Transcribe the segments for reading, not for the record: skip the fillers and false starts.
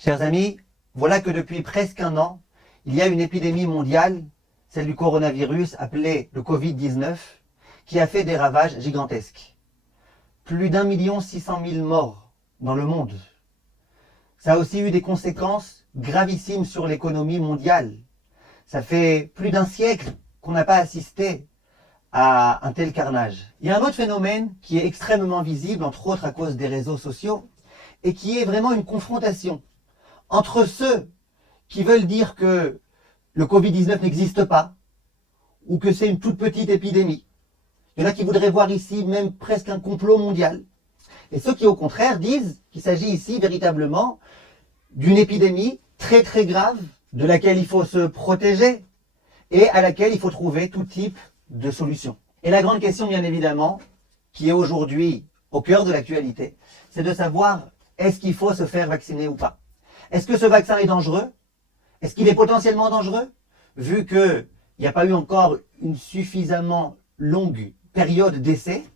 Chers amis, voilà que depuis presque un an, il y a une épidémie mondiale, celle du coronavirus appelée le Covid-19, qui a fait des ravages gigantesques. Plus d'1,6 million morts dans le monde. Ça a aussi eu des conséquences gravissimes sur l'économie mondiale. Ça fait plus d'un siècle qu'on n'a pas assisté à un tel carnage. Il y a un autre phénomène qui est extrêmement visible, entre autres à cause des réseaux sociaux, et qui est vraiment une confrontation entre ceux qui veulent dire que le Covid-19 n'existe pas, ou que c'est une toute petite épidémie. Il y en a qui voudraient voir ici même presque un complot mondial. Et ceux qui au contraire disent qu'il s'agit ici véritablement d'une épidémie très très grave, de laquelle il faut se protéger, et à laquelle il faut trouver tout type de solutions. Et la grande question, bien évidemment, qui est aujourd'hui au cœur de l'actualité, c'est de savoir, est-ce qu'il faut se faire vacciner ou pas? Est-ce que ce vaccin est dangereux? Est-ce qu'il est potentiellement dangereux? Vu qu'il n'y a pas eu encore une suffisamment longue période d'essai?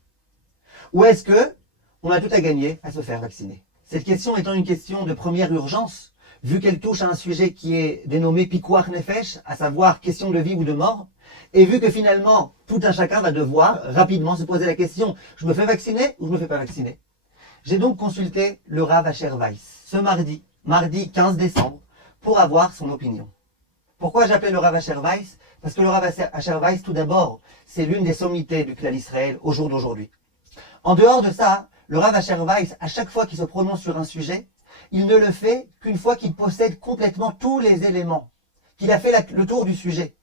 Ou est-ce que on a tout à gagner à se faire vacciner? Cette question étant une question de première urgence, vu qu'elle touche à un sujet qui est dénommé Pikuach Nefesh, à savoir question de vie ou de mort, et vu que finalement, tout un chacun va devoir rapidement se poser la question, je me fais vacciner ou je me fais pas vacciner? J'ai donc consulté le Rav Asher Weiss ce mardi 15 décembre, pour avoir son opinion. Pourquoi j'appelle le Rav Asher Weiss? Parce que le Rav Asher Weiss, tout d'abord, c'est l'une des sommités du Klal Israël au jour d'aujourd'hui. En dehors de ça, le Rav Asher Weiss, à chaque fois qu'il se prononce sur un sujet, il ne le fait qu'une fois qu'il possède complètement tous les éléments, qu'il a fait le tour du sujet.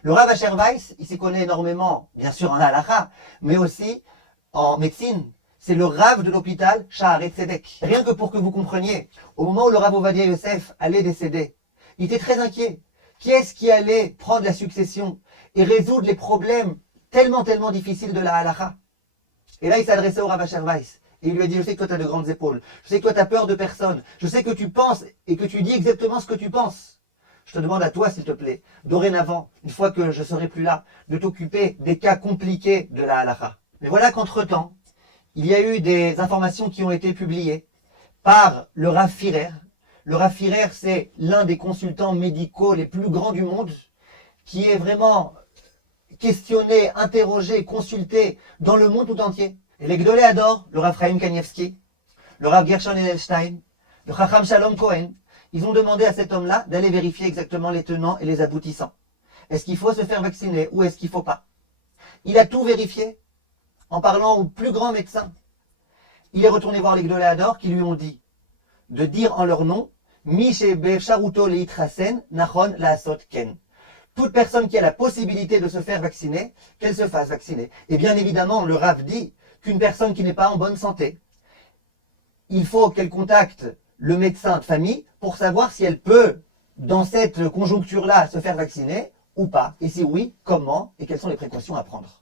Le Rav Asher Weiss, il s'y connaît énormément, bien sûr en halakha, mais aussi en médecine. C'est le Rav de l'hôpital Shaarei Tzedek. Rien que pour que vous compreniez, au moment où le Rav Ovadia Yosef allait décéder, il était très inquiet. Qui est-ce qui allait prendre la succession et résoudre les problèmes tellement difficiles de la halakha? Et là, il s'adressait au Rav Asher Weiss. Et il lui a dit, je sais que toi, tu as de grandes épaules. Je sais que toi, tu as peur de personne. Je sais que tu penses et que tu dis exactement ce que tu penses. Je te demande à toi, s'il te plaît, dorénavant, une fois que je serai plus là, de t'occuper des cas compliqués de la halakha. Mais voilà qu'entre-temps, il y a eu des informations qui ont été publiées par le Rav Firer. Le Rav Firer, c'est l'un des consultants médicaux les plus grands du monde, qui est vraiment questionné, interrogé, consulté dans le monde tout entier. Et les Gdolé Ador, le Rav Chaim Kanievski, le Rav Gershon Edelstein, le Chacham Shalom Cohen, ils ont demandé à cet homme-là d'aller vérifier exactement les tenants et les aboutissants. Est-ce qu'il faut se faire vacciner ou est-ce qu'il ne faut pas? Il a tout vérifié en parlant aux plus grands médecins. Il est retourné voir les Gdolé Ador qui lui ont dit de dire en leur nom Mi shebe'efsharuto leitrasen nachon la'asot ken. Toute personne qui a la possibilité de se faire vacciner, qu'elle se fasse vacciner. Et bien évidemment, le Rav dit qu'une personne qui n'est pas en bonne santé, il faut qu'elle contacte le médecin de famille pour savoir si elle peut, dans cette conjoncture-là, se faire vacciner ou pas. Et si oui, comment et quelles sont les précautions à prendre.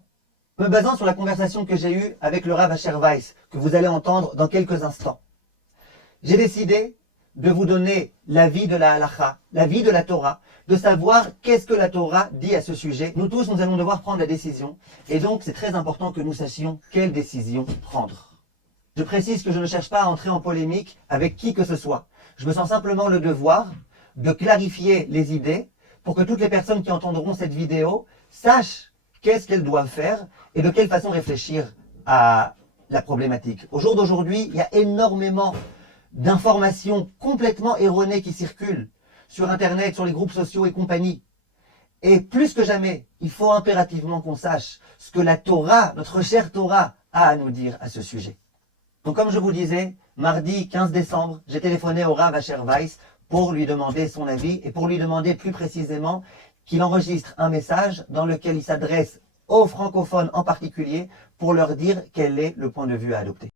Me basant sur la conversation que j'ai eue avec le Rav Asher Weiss, que vous allez entendre dans quelques instants, j'ai décidé de vous donner l'avis de la halakha, l'avis de la Torah, de savoir qu'est-ce que la Torah dit à ce sujet. Nous tous, nous allons devoir prendre la décision. Et donc, c'est très important que nous sachions quelle décision prendre. Je précise que je ne cherche pas à entrer en polémique avec qui que ce soit. Je me sens simplement le devoir de clarifier les idées pour que toutes les personnes qui entendront cette vidéo sachent qu'est-ce qu'elles doivent faire et de quelle façon réfléchir à la problématique. Au jour d'aujourd'hui, il y a énormément d'informations complètement erronées qui circulent sur Internet, sur les groupes sociaux et compagnie. Et plus que jamais, il faut impérativement qu'on sache ce que la Torah, notre chère Torah, a à nous dire à ce sujet. Donc comme je vous disais, mardi 15 décembre, j'ai téléphoné au Rav Asher Weiss pour lui demander son avis et pour lui demander plus précisément qu'il enregistre un message dans lequel il s'adresse aux francophones en particulier pour leur dire quel est le point de vue à adopter.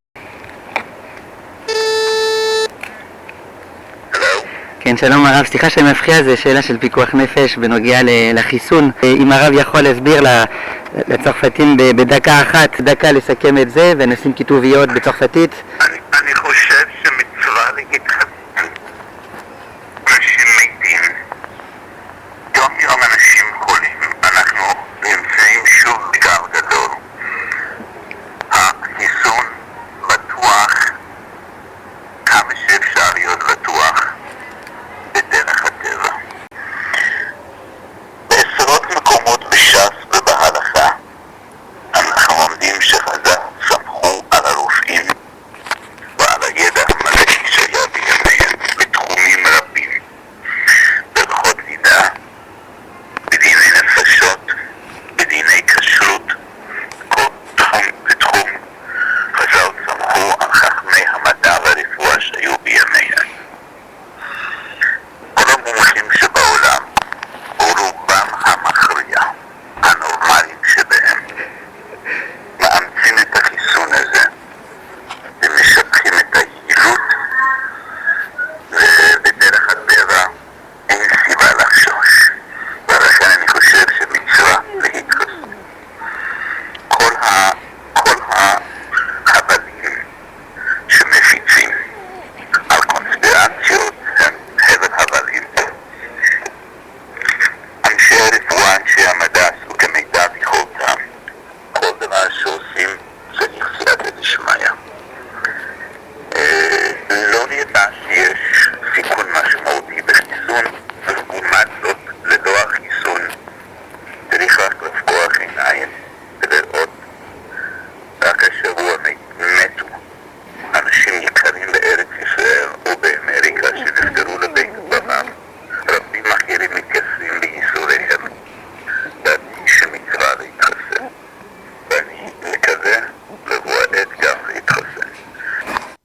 כן, שלום הרב, סליחה שמפריע, זה שאלה של פיקוח נפש בנוגע לחיסון. אם הרב יכול להסביר לצרפתים בדקה אחת, דקה לסכם את זה ונשים כתוביות בצרפתית. אני חושב שמצווה להתחסן. אנשים מתים. יום אנשים חולים. אנחנו נמצאים שוב בגר גדול. החיסון בטוח כמה שאפשר להיות בטוח.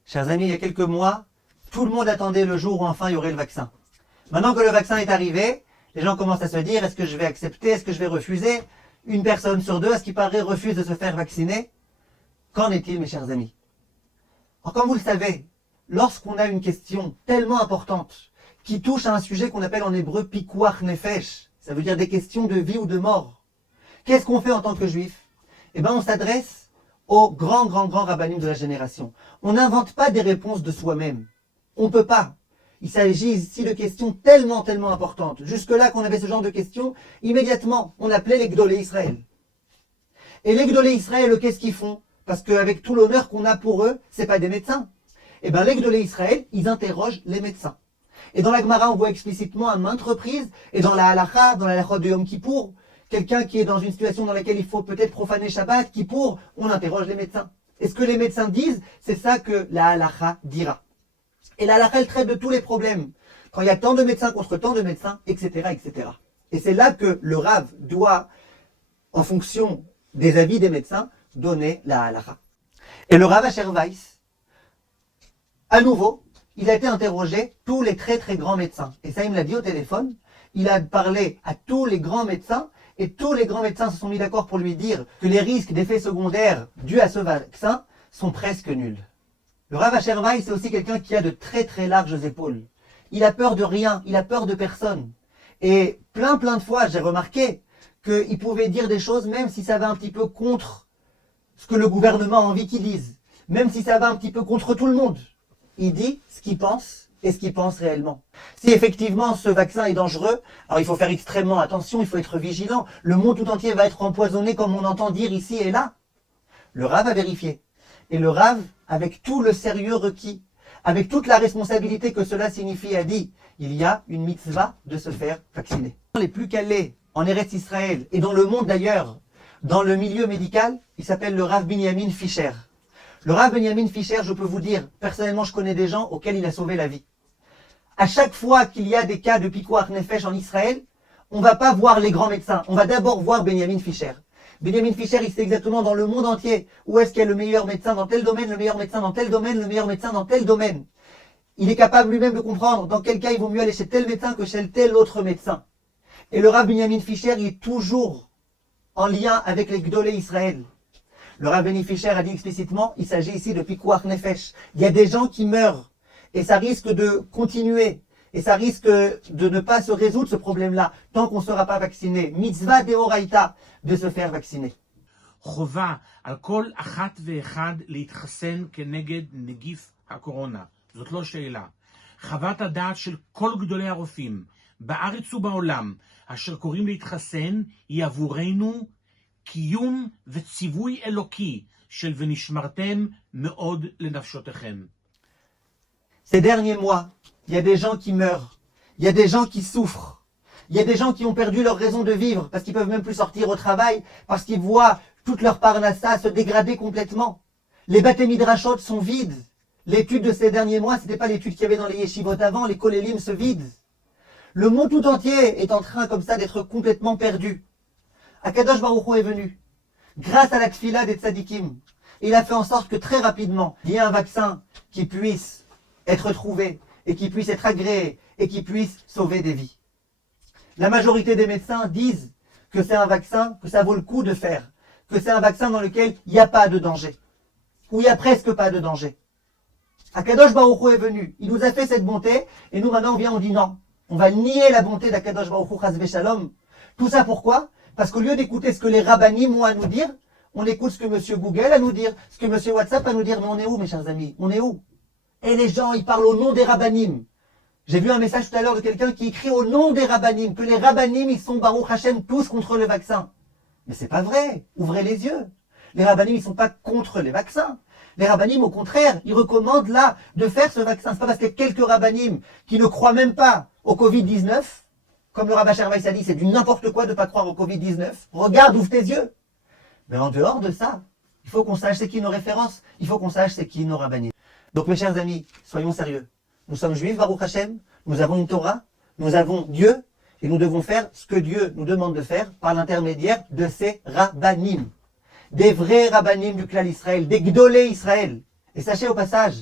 Chers amis, il y a quelques mois, tout le monde attendait le jour où enfin il y aurait le vaccin. Maintenant que le vaccin est arrivé, les gens commencent à se dire, est-ce que je vais accepter, est-ce que je vais refuser? Une personne sur deux, à ce qui paraît, refuse de se faire vacciner. Qu'en est-il, mes chers amis? Alors, comme vous le savez, lorsqu'on a une question tellement importante, qui touche à un sujet qu'on appelle en hébreu pikuach nefesh, ça veut dire des questions de vie ou de mort, qu'est-ce qu'on fait en tant que juif? Eh bien, on s'adresse aux grands rabbinim de la génération. On n'invente pas des réponses de soi-même. On ne peut pas. Il s'agit ici de questions tellement importantes. Jusque-là qu'on avait ce genre de questions, immédiatement, on appelait les Gdolé Israël. Et les Gdolé Israël, qu'est-ce qu'ils font? Parce qu'avec tout l'honneur qu'on a pour eux, c'est pas des médecins. Eh bien, les Gdolé Israël, ils interrogent les médecins. Et dans la Gemara, on voit explicitement à maintes reprises, et dans la halakha de Yom Kippour, quelqu'un qui est dans une situation dans laquelle il faut peut-être profaner Shabbat, Kippour, on interroge les médecins. Et ce que les médecins disent, c'est ça que la halakha dira. Et la halakha, elle traite de tous les problèmes. Quand il y a tant de médecins contre tant de médecins, etc., etc. Et c'est là que le Rav doit, en fonction des avis des médecins, donner la halakha. Et le Rav Asher Weiss, à nouveau, il a été interrogé tous les très grands médecins. Et ça, il me l'a dit au téléphone. Il a parlé à tous les grands médecins. Et tous les grands médecins se sont mis d'accord pour lui dire que les risques d'effets secondaires dus à ce vaccin sont presque nuls. Le Rav Asher Weiss, c'est aussi quelqu'un qui a de très larges épaules. Il a peur de rien, il a peur de personne. Et plein de fois, j'ai remarqué qu'il pouvait dire des choses même si ça va un petit peu contre ce que le gouvernement a envie qu'il dise. Même si ça va un petit peu contre tout le monde. Il dit ce qu'il pense et ce qu'il pense réellement. Si effectivement ce vaccin est dangereux, alors il faut faire extrêmement attention, il faut être vigilant. Le monde tout entier va être empoisonné comme on entend dire ici et là. Le Rav a vérifié. Et le Rav, avec tout le sérieux requis, avec toute la responsabilité que cela signifie, a dit, il y a une mitzvah de se faire vacciner. Les plus calés en Eretz Israël et dans le monde d'ailleurs, dans le milieu médical, il s'appelle le Rav Binyamin Fischer. Le Rav Binyamin Fischer, je peux vous dire, personnellement, je connais des gens auxquels il a sauvé la vie. À chaque fois qu'il y a des cas de pikuach nefesh en Israël, on ne va pas voir les grands médecins, on va d'abord voir Binyamin Fischer. Binyamin Fischer, il sait exactement dans le monde entier où est-ce qu'il y a le meilleur médecin dans tel domaine, le meilleur médecin dans tel domaine, le meilleur médecin dans tel domaine. Il est capable lui-même de comprendre dans quel cas il vaut mieux aller chez tel médecin que chez tel autre médecin. Et le Rav Binyamin Fischer, il est toujours en lien avec les Gdolé Israël. Le Rav Binyamin Fischer a dit explicitement, il s'agit ici de pikuach nefesh. Il y a des gens qui meurent et ça risque de continuer. Et ça risque de ne pas se résoudre ce problème-là tant qu'on ne sera pas vacciné. Mitzvah deoraita de se faire vacciner. חובה על כל אחת ואחד להתחסן כנגד נגיף הקורונה. זאת לא שאלה. חוות הדעת של כל גדולי הרופאים בארץ ובעולם אשר קוראים להתחסן היא עבורנו קיום וציווי אלוקי של ונשמרתם מאוד לנפשותיכם. Ces derniers mois, il y a des gens qui meurent, il y a des gens qui souffrent, il y a des gens qui ont perdu leur raison de vivre parce qu'ils peuvent même plus sortir au travail, parce qu'ils voient toute leur parnassa se dégrader complètement. Les Baté Midrashot sont vides. L'étude de ces derniers mois, c'était pas l'étude qu'il y avait dans les yeshivot avant, les kolélim se vident. Le monde tout entier est en train comme ça d'être complètement perdu. Akadosh Baruch Hu est venu, grâce à la tfila des tzadikim. Il a fait en sorte que très rapidement, il y ait un vaccin qui puisse être trouvé, et qui puisse être agréé, et qui puisse sauver des vies. La majorité des médecins disent que c'est un vaccin, que ça vaut le coup de faire, que c'est un vaccin dans lequel il n'y a pas de danger, ou il n'y a presque pas de danger. Akadosh Baruch Hu est venu, il nous a fait cette bonté, et nous maintenant on dit non, on va nier la bonté d'Akadosh Baruch Hu chas v'shalom. Tout ça pourquoi? Parce qu'au lieu d'écouter ce que les rabbanim ont à nous dire, on écoute ce que monsieur Google a nous dire, ce que monsieur WhatsApp a nous dire, mais on est où mes chers amis? On est où? Et les gens, ils parlent au nom des rabbanim. J'ai vu un message tout à l'heure de quelqu'un qui écrit au nom des rabbanim, que les rabbanim, ils sont Baruch Hashem tous contre le vaccin. Mais c'est pas vrai. Ouvrez les yeux. Les rabbanim, ils sont pas contre les vaccins. Les rabbanim, au contraire, ils recommandent là de faire ce vaccin. C'est pas parce qu'il y a quelques rabbanim qui ne croient même pas au Covid-19, comme le Rav Asher Weiss a dit, c'est du n'importe quoi de pas croire au Covid-19. Regarde, ouvre tes yeux. Mais en dehors de ça, il faut qu'on sache c'est qui nos références. Il faut qu'on sache c'est qui nos rabbanim. Donc mes chers amis, soyons sérieux. Nous sommes juifs, Baruch Hashem, nous avons une Torah, nous avons Dieu, et nous devons faire ce que Dieu nous demande de faire par l'intermédiaire de ces rabbanim. Des vrais rabbanim du clan Israël, des gdolé Israël. Et sachez au passage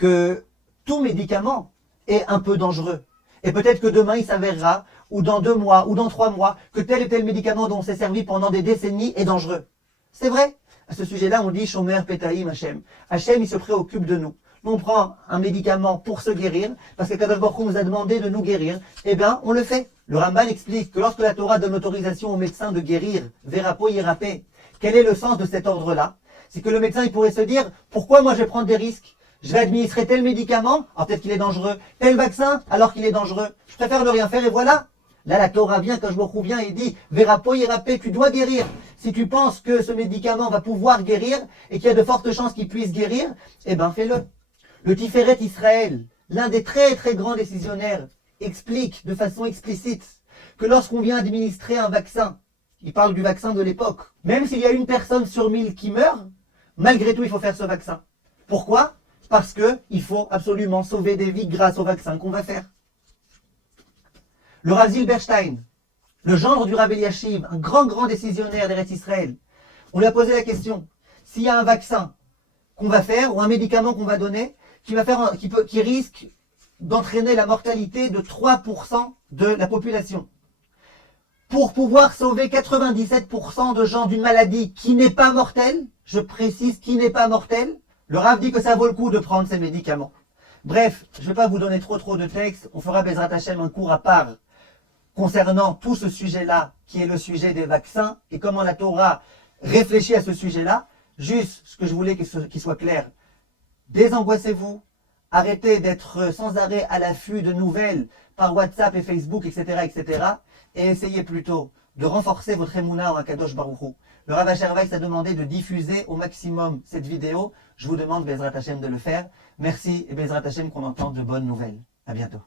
que tout médicament est un peu dangereux. Et peut-être que demain, il s'avérera, ou dans 2 mois, ou dans 3 mois, que tel et tel médicament dont on s'est servi pendant des décennies est dangereux. C'est vrai. À ce sujet-là, on dit Shomer Petaïm Hachem. Hachem, il se préoccupe de nous. Nous, on prend un médicament pour se guérir, parce que Kadosh Baruch Hu nous a demandé de nous guérir. Eh bien, on le fait. Le Ramban explique que lorsque la Torah donne l'autorisation au médecin de guérir, Verapo Yirapé, quel est le sens de cet ordre-là? C'est que le médecin, il pourrait se dire, pourquoi moi je vais prendre des risques? Je vais administrer tel médicament, alors peut-être qu'il est dangereux, tel vaccin, alors qu'il est dangereux. Je préfère ne rien faire et voilà. Là, la Torah vient, quand je me vient et dit, Verapo Yirapé, tu dois guérir. Si tu penses que ce médicament va pouvoir guérir et qu'il y a de fortes chances qu'il puisse guérir, eh ben fais-le. Le Tiferet Israël, l'un des très très grands décisionnaires, explique de façon explicite que lorsqu'on vient administrer un vaccin, il parle du vaccin de l'époque, même s'il y a 1 personne sur 1000 qui meurt, malgré tout il faut faire ce vaccin. Pourquoi? Parce qu'il faut absolument sauver des vies grâce au vaccin qu'on va faire. Le Rav Zilberstein, le gendre du Rav Eliashiv, un grand décisionnaire d'Eretz Israël, on lui a posé la question, s'il y a un vaccin qu'on va faire ou un médicament qu'on va donner qui risque d'entraîner la mortalité de 3% de la population, pour pouvoir sauver 97% de gens d'une maladie qui n'est pas mortelle, je précise qui n'est pas mortelle, le Rav dit que ça vaut le coup de prendre ces médicaments. Bref, je ne vais pas vous donner trop de textes, on fera Bezrat Hashem un cours à part concernant tout ce sujet-là, qui est le sujet des vaccins, et comment la Torah réfléchit à ce sujet-là. Juste ce que je voulais qu'il soit clair, désangoissez-vous, arrêtez d'être sans arrêt à l'affût de nouvelles par WhatsApp et Facebook, etc., et essayez plutôt de renforcer votre émouna en Akadosh Baruch Hu. Le Rav Asher Weiss a demandé de diffuser au maximum cette vidéo. Je vous demande, Bezrat Hashem, de le faire. Merci et Bezrat Hashem qu'on entende de bonnes nouvelles. À bientôt.